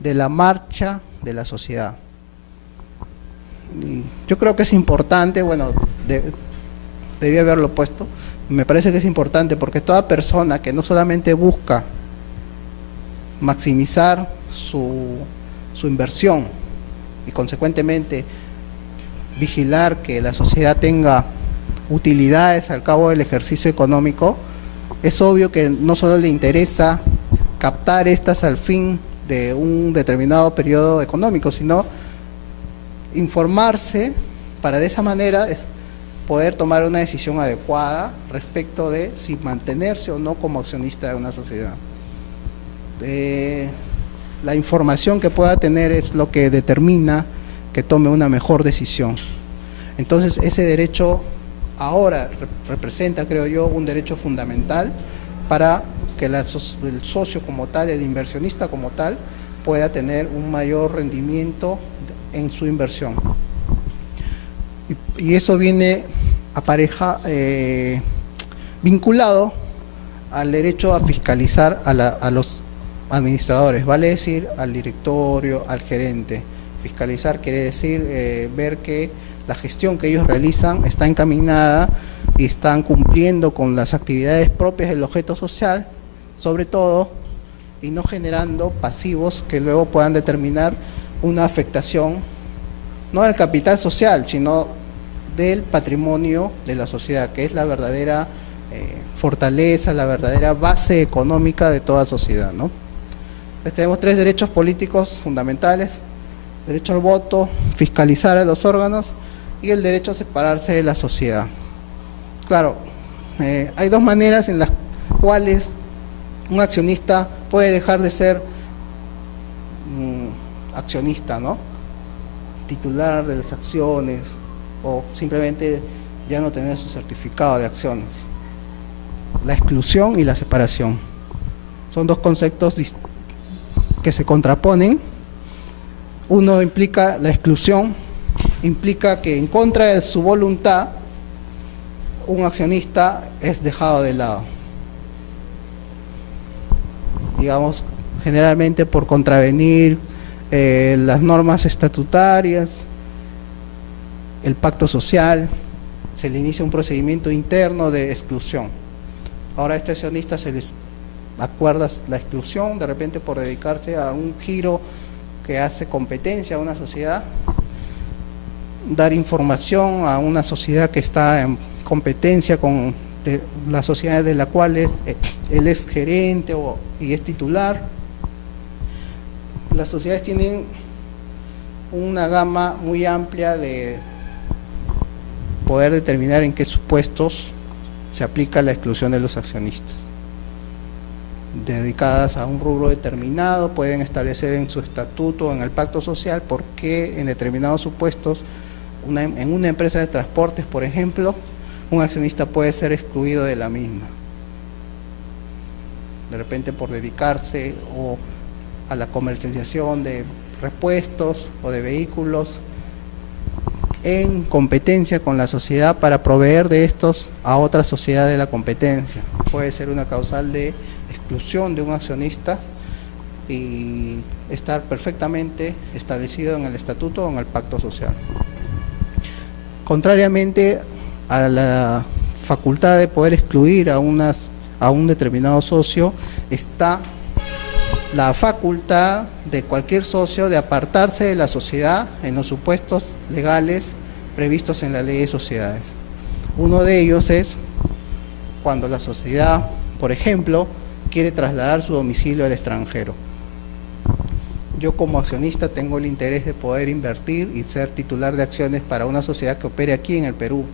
de la marcha de la sociedad. Y yo creo que es importante, bueno, debí haberlo puesto, me parece que es importante porque toda persona que no solamente busca maximizar su inversión y consecuentemente vigilar que la sociedad tenga utilidades al cabo del ejercicio económico, es obvio que no solo le interesa captar estas al fin de un determinado periodo económico, sino informarse para de esa manera poder tomar una decisión adecuada respecto de si mantenerse o no como accionista de una sociedad. La información que pueda tener es lo que determina que tome una mejor decisión. Entonces ese derecho ahora representa, creo yo, un derecho fundamental para que el socio como tal, el inversionista como tal, pueda tener un mayor rendimiento en su inversión. Y eso viene vinculado al derecho a fiscalizar a los administradores, vale decir al directorio, al gerente. Fiscalizar quiere decir ver que la gestión que ellos realizan está encaminada y están cumpliendo con las actividades propias del objeto social, sobre todo, y no generando pasivos que luego puedan determinar una afectación, no del capital social, sino del patrimonio de la sociedad, que es la verdadera fortaleza, la verdadera base económica de toda sociedad, ¿no? Entonces, tenemos 3 derechos políticos fundamentales: derecho al voto, fiscalizar a los órganos y el derecho a separarse de la sociedad. Claro, hay 2 maneras en las cuales un accionista puede dejar de ser accionista, ¿no? Titular de las acciones o simplemente ya no tener su certificado de acciones. La exclusión y la separación. Son 2 conceptos que se contraponen. Uno implica la exclusión, implica que en contra de su voluntad un accionista es dejado de lado. Digamos, generalmente por contravenir las normas estatutarias, el pacto social, se le inicia un procedimiento interno de exclusión. Ahora a este accionista se les acuerda la exclusión, de repente por dedicarse a un giro que hace competencia a una sociedad, dar información a una sociedad que está en competencia con la sociedad de la cual él es gerente y es titular. Las sociedades tienen una gama muy amplia de poder determinar en qué supuestos se aplica la exclusión de los accionistas. Dedicadas a un rubro determinado, pueden establecer en su estatuto o en el pacto social por qué en determinados supuestos, en una empresa de transportes, por ejemplo, un accionista puede ser excluido de la misma. De repente por dedicarse o a la comercialización de repuestos o de vehículos en competencia con la sociedad para proveer de estos a otra sociedad de la competencia. Puede ser una causal de exclusión de un accionista y estar perfectamente establecido en el estatuto o en el pacto social. Contrariamente a la facultad de poder excluir a un determinado socio, está la facultad de cualquier socio de apartarse de la sociedad en los supuestos legales previstos en la ley de sociedades. Uno de ellos es cuando la sociedad, por ejemplo, quiere trasladar su domicilio al extranjero. Yo como accionista tengo el interés de poder invertir y ser titular de acciones para una sociedad que opere aquí en el Perú,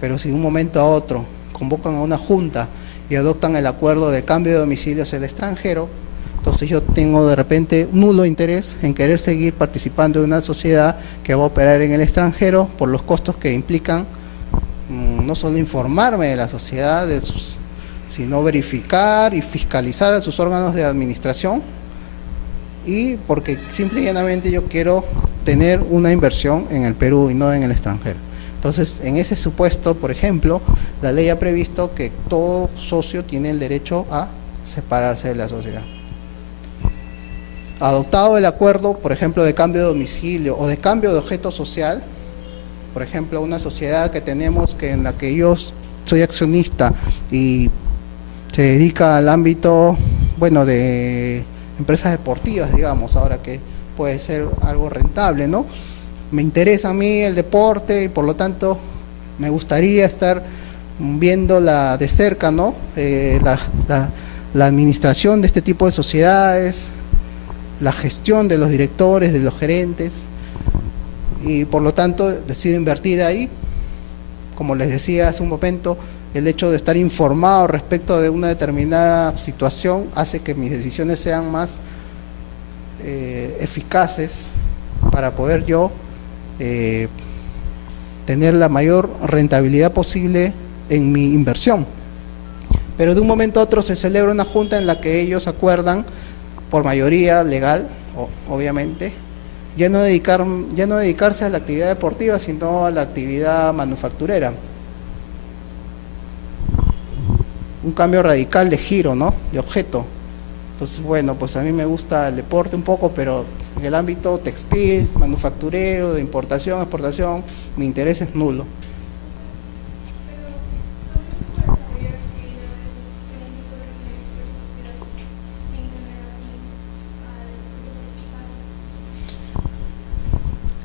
pero si de un momento a otro convocan a una junta y adoptan el acuerdo de cambio de domicilio hacia el extranjero, entonces yo tengo de repente nulo interés en querer seguir participando de una sociedad que va a operar en el extranjero por los costos que implican no solo informarme de la sociedad, sino verificar y fiscalizar a sus órganos de administración, y porque simple y llanamente yo quiero tener una inversión en el Perú y no en el extranjero. Entonces, en ese supuesto, por ejemplo, la ley ha previsto que todo socio tiene el derecho a separarse de la sociedad. Adoptado el acuerdo, por ejemplo, de cambio de domicilio o de cambio de objeto social, por ejemplo, una sociedad que tenemos que en la que yo soy accionista y se dedica al ámbito, bueno, de empresas deportivas, digamos, ahora que puede ser algo rentable, ¿no? Me interesa a mí el deporte y por lo tanto me gustaría estar viéndola de cerca, ¿no? La administración de este tipo de sociedades, la gestión de los directores, de los gerentes, y por lo tanto decido invertir ahí. Como les decía hace un momento, el hecho de estar informado respecto de una determinada situación hace que mis decisiones sean más eficaces para poder yo tener la mayor rentabilidad posible en mi inversión. Pero de un momento a otro se celebra una junta en la que ellos acuerdan, por mayoría legal, obviamente, ya no dedicarse a la actividad deportiva, sino a la actividad manufacturera. Un cambio radical de giro, ¿no? De objeto. Entonces, bueno, pues a mí me gusta el deporte un poco, pero en el ámbito textil, manufacturero, de importación, exportación, mi interés es nulo.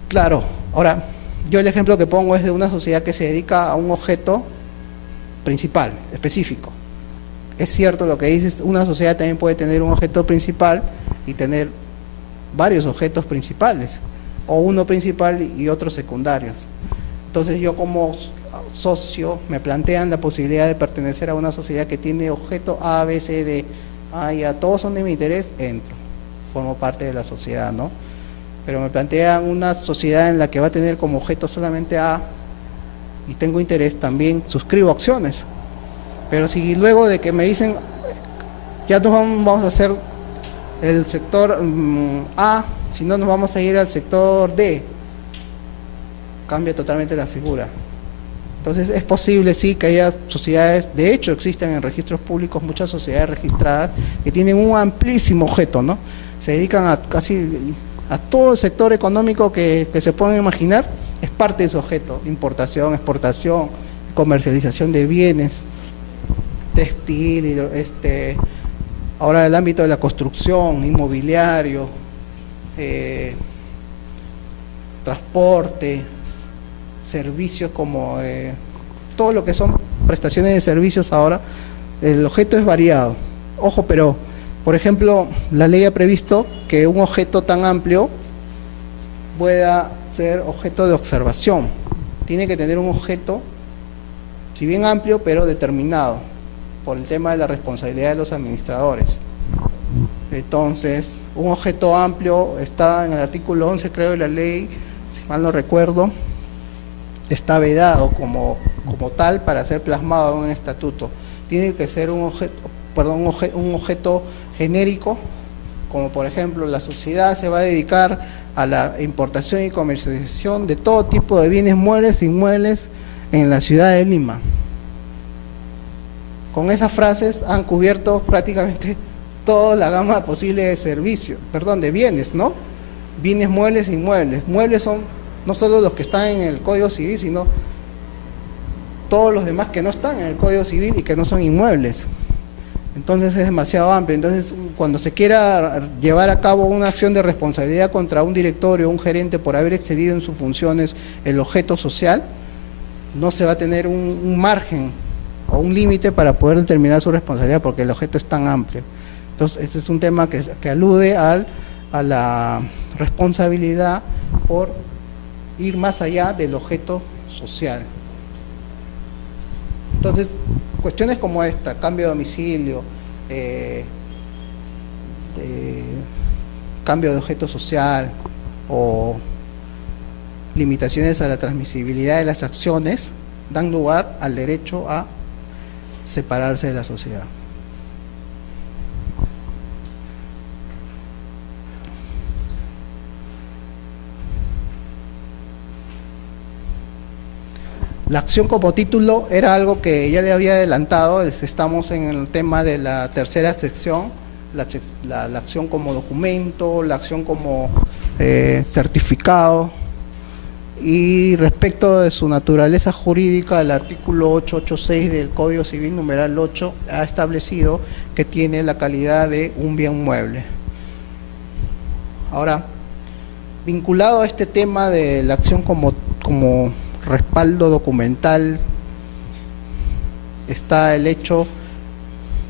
Claro, ahora, yo el ejemplo que pongo es de una sociedad que se dedica a un objeto principal, específico. Es cierto lo que dices, una sociedad también puede tener un objeto principal y tener varios objetos principales, o uno principal y otros secundarios. Entonces yo como socio me plantean la posibilidad de pertenecer a una sociedad que tiene objeto A, B, C, D. Ya todos son de mi interés, entro, formo parte de la sociedad, ¿no? Pero me plantean una sociedad en la que va a tener como objeto solamente A y tengo interés, también suscribo acciones. Pero si luego de que me dicen ya nos vamos a hacer el sector A, si no nos vamos a ir al sector D, cambia totalmente la figura. Entonces es posible sí que haya sociedades, de hecho existen en registros públicos muchas sociedades registradas que tienen un amplísimo objeto, ¿no? Se dedican a casi a todo el sector económico que se puedan imaginar, es parte de su objeto, importación, exportación, comercialización de bienes, textil, ahora el ámbito de la construcción, inmobiliario, transporte, servicios como todo lo que son prestaciones de servicios ahora, el objeto es variado. Ojo, pero por ejemplo, la ley ha previsto que un objeto tan amplio pueda ser objeto de observación. Tiene que tener un objeto, si bien amplio, pero determinado, por el tema de la responsabilidad de los administradores. Entonces, un objeto amplio está en el artículo 11, creo, de la ley, si mal no recuerdo, está vedado como tal para ser plasmado en un estatuto. Tiene que ser un objeto genérico, como por ejemplo la sociedad se va a dedicar a la importación y comercialización de todo tipo de bienes muebles e inmuebles en la ciudad de Lima. Con esas frases han cubierto prácticamente toda la gama posible de servicios, de bienes, ¿no? Bienes muebles e inmuebles. Muebles son no solo los que están en el Código Civil, sino todos los demás que no están en el Código Civil y que no son inmuebles. Entonces es demasiado amplio. Entonces, cuando se quiera llevar a cabo una acción de responsabilidad contra un directorio o un gerente por haber excedido en sus funciones el objeto social, no se va a tener un margen o un límite para poder determinar su responsabilidad porque el objeto es tan amplio. Entonces, este es un tema que alude a la responsabilidad por ir más allá del objeto social. Entonces, cuestiones como esta, cambio de domicilio, cambio de objeto social o limitaciones a la transmisibilidad de las acciones, dan lugar al derecho a separarse de la sociedad. La acción como título era algo que ya le había adelantado. Estamos en el tema de la tercera sección, la acción como documento, la acción como certificado. Y respecto de su naturaleza jurídica, el artículo 886 del Código Civil numeral 8 ha establecido que tiene la calidad de un bien mueble. Ahora, vinculado a este tema de la acción como respaldo documental, está el hecho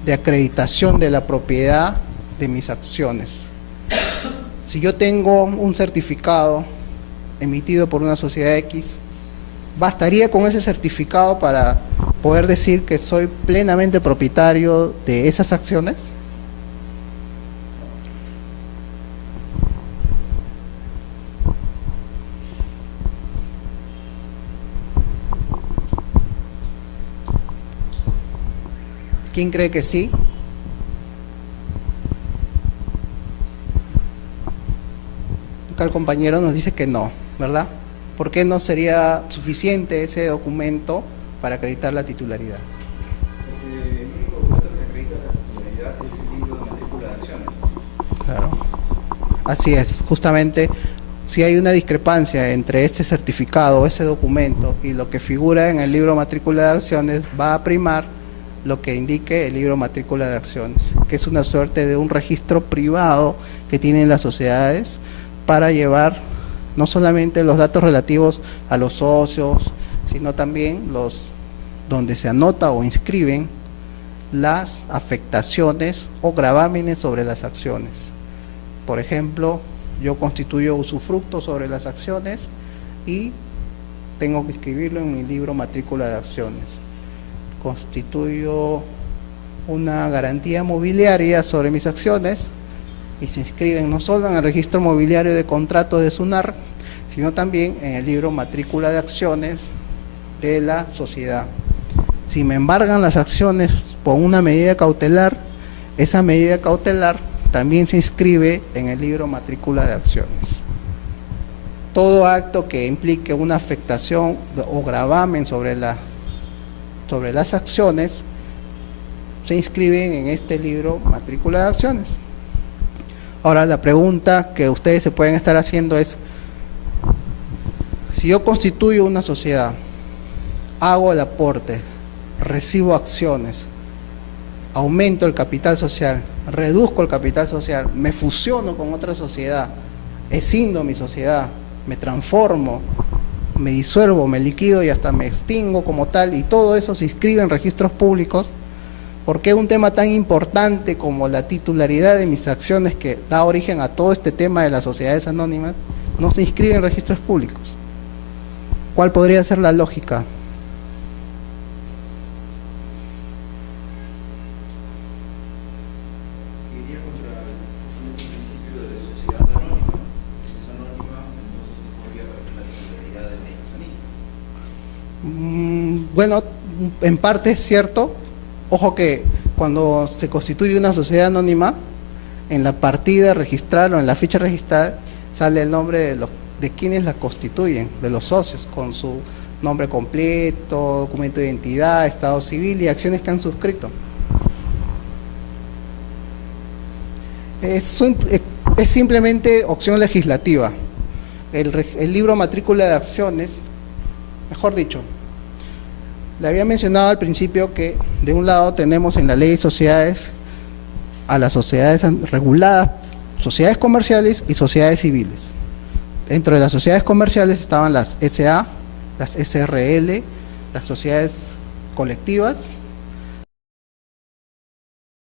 de acreditación de la propiedad de mis acciones. Si yo tengo un certificado emitido por una sociedad X, ¿bastaría con ese certificado para poder decir que soy plenamente propietario de esas acciones? ¿Quién cree que sí? Acá el compañero nos dice que no, ¿verdad? ¿Por qué no sería suficiente ese documento para acreditar la titularidad? Porque el único documento que acredita la titularidad es el libro de matrícula de acciones. Claro. Así es, justamente si hay una discrepancia entre este certificado, ese documento y lo que figura en el libro matrícula de acciones, va a primar lo que indique el libro matrícula de acciones, que es una suerte de un registro privado que tienen las sociedades para llevar no solamente los datos relativos a los socios, sino también los donde se anota o inscriben las afectaciones o gravámenes sobre las acciones. Por ejemplo, yo constituyo usufructo sobre las acciones y tengo que inscribirlo en mi libro matrícula de acciones. Constituyo una garantía mobiliaria sobre mis acciones y se inscriben no solo en el registro mobiliario de contratos de SUNAR, sino también en el libro matrícula de acciones de la sociedad. Si me embargan las acciones por una medida cautelar, esa medida cautelar también se inscribe en el libro matrícula de acciones. Todo acto que implique una afectación o gravamen sobre las acciones se inscriben en este libro matrícula de acciones. Ahora, la pregunta que ustedes se pueden estar haciendo es: si yo constituyo una sociedad, hago el aporte, recibo acciones, aumento el capital social, reduzco el capital social, me fusiono con otra sociedad, escindo mi sociedad, me transformo, me disuelvo, me liquido y hasta me extingo como tal, y todo eso se inscribe en registros públicos, ¿por qué un tema tan importante como la titularidad de mis acciones, que da origen a todo este tema de las sociedades anónimas, no se inscribe en registros públicos? ¿Cuál podría ser la lógica? Iría contra el principio de sociedad anónima. Si es anónima, entonces no podría aparecer la titularidad del accionista. Bueno, en parte es cierto. Ojo que cuando se constituye una sociedad anónima, en la partida registral o en la ficha registral sale el nombre de quienes la constituyen, de los socios, con su nombre completo, documento de identidad, estado civil y acciones que han suscrito. Es simplemente opción legislativa. El libro matrícula de acciones, mejor dicho, le había mencionado al principio que de un lado tenemos en la ley de sociedades a las sociedades reguladas, sociedades comerciales y sociedades civiles. Dentro de las sociedades comerciales estaban las SA, las SRL, las sociedades colectivas